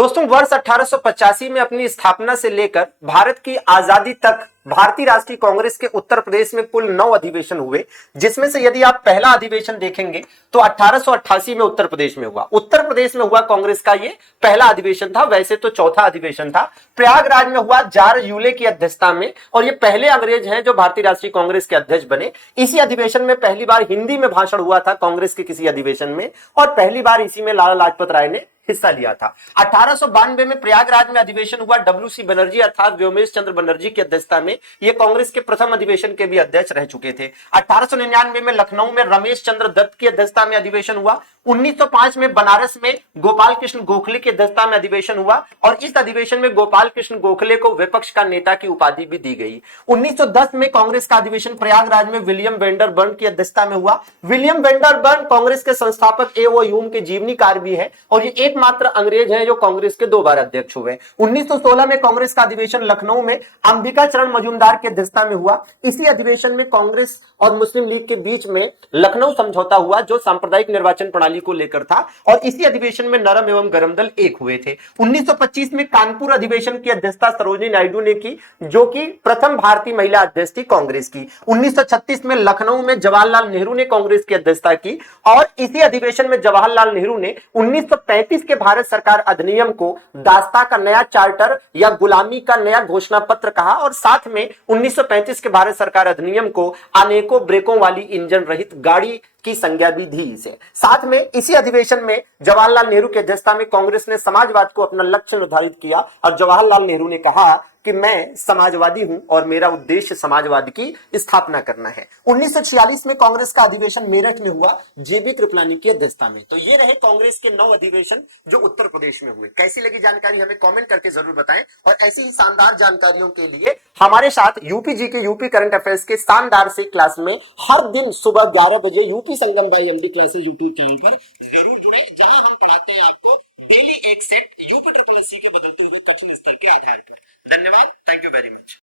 दोस्तों, वर्ष 1885 में अपनी स्थापना से लेकर भारत की आजादी तक भारतीय राष्ट्रीय कांग्रेस के उत्तर प्रदेश में कुल 9 अधिवेशन हुए, जिसमें से यदि आप पहला अधिवेशन देखेंगे तो 1888 में उत्तर प्रदेश में हुआ। उत्तर प्रदेश में हुआ कांग्रेस का ये पहला अधिवेशन था। वैसे तो चौथा अधिवेशन था, प्रयागराज में हुआ जॉर्ज यूले की अध्यक्षता में, और ये पहले अंग्रेज हैं जो भारतीय राष्ट्रीय कांग्रेस के अध्यक्ष बने। इसी अधिवेशन में पहली बार हिंदी में भाषण हुआ था कांग्रेस के किसी अधिवेशन में, और पहली बार इसी में लाला लाजपत राय ने हिस्सा लिया था। 1892 में प्रयागराज में अधिवेशन हुआ डब्ल्यू.सी. बनर्जी अर्थात व्योमेश चंद्र बनर्जी की अध्यक्षता में। ये कांग्रेस के प्रथम अधिवेशन के भी अध्यक्ष रह चुके थे। 1899 में लखनऊ में रमेश चंद्र दत्त की अध्यक्षता में अधिवेशन हुआ। 1905 में बनारस में गोपाल कृष्ण गोखले की अध्यक्षता में अधिवेशन हुआ, और इस अधिवेशन में गोपाल कृष्ण गोखले को विपक्ष का नेता की उपाधि भी दी गई। 1910 में कांग्रेस का अधिवेशन प्रयागराज में विलियम वेंडरबर्न की अध्यक्षता में हुआ। विलियम वेंडरबर्न कांग्रेस के संस्थापक ए.ओ. ह्यूम के जीवनीकार भी है, और ये एकमात्र अंग्रेज हैं जो कांग्रेस के 2 बार अध्यक्ष हुए। 1916 में कांग्रेस का अधिवेशन लखनऊ में अंबिका चरण मजूमदार की अध्यक्षता में हुआ। इसी अधिवेशन में कांग्रेस और मुस्लिम लीग के बीच में लखनऊ समझौता हुआ, जो सांप्रदायिक निर्वाचन प्रणाली को लेकर था, और इसी अधिवेशन में नरम एवं गरम दल एक हुए थे। 1925 में कानपुर अधिवेशन की अध्यक्षता सरोजिनी नायडू ने की, जो कि प्रथम भारतीय महिला अध्यक्ष थी कांग्रेस की। 1936 में लखनऊ में जवाहरलाल नेहरू ने कांग्रेस की अध्यक्षता की, और इसी अधिवेशन में जवाहरलाल नेहरू ने 1935 के भारत सरकार अधिनियम को दास्ता का नया चार्टर या गुलामी का नया घोषणा पत्र कहा, और साथ में 1935 के भारत सरकार अधिनियम को अनेकों ब्रेकों वाली इंजन रहित गाड़ी की संज्ञा भी दी इसे। साथ में इसी अधिवेशन में जवाहरलाल नेहरू की अध्यक्षता में कांग्रेस ने समाजवाद को अपना लक्ष्य निर्धारित किया, और जवाहरलाल नेहरू ने कहा कि मैं समाजवादी हूं और मेरा उद्देश्य समाजवाद की स्थापना करना है। 1946 में कांग्रेस का अधिवेशन मेरठ में हुआ जेबी कृपलानी की अध्यक्षता में। तो ये रहे कांग्रेस के 9 अधिवेशन जो उत्तर प्रदेश में हुए। कैसी लगी जानकारी हमें कमेंट करके जरूर बताएं, और ऐसी ही शानदार जानकारियों के लिए हमारे साथ यूपी जी के यूपी करंट अफेयर्स के शानदार से क्लास में हर दिन सुबह 11 बजे UP Sangam by MD classes YouTube channel पर जरूर जुड़े, जहां हम पढ़ाते हैं आपको डेली एक सेट यूपी ट्रिपल एससी के बदलते हुए कठिन स्तर के आधार पर। धन्यवाद, थैंक यू वेरी मच।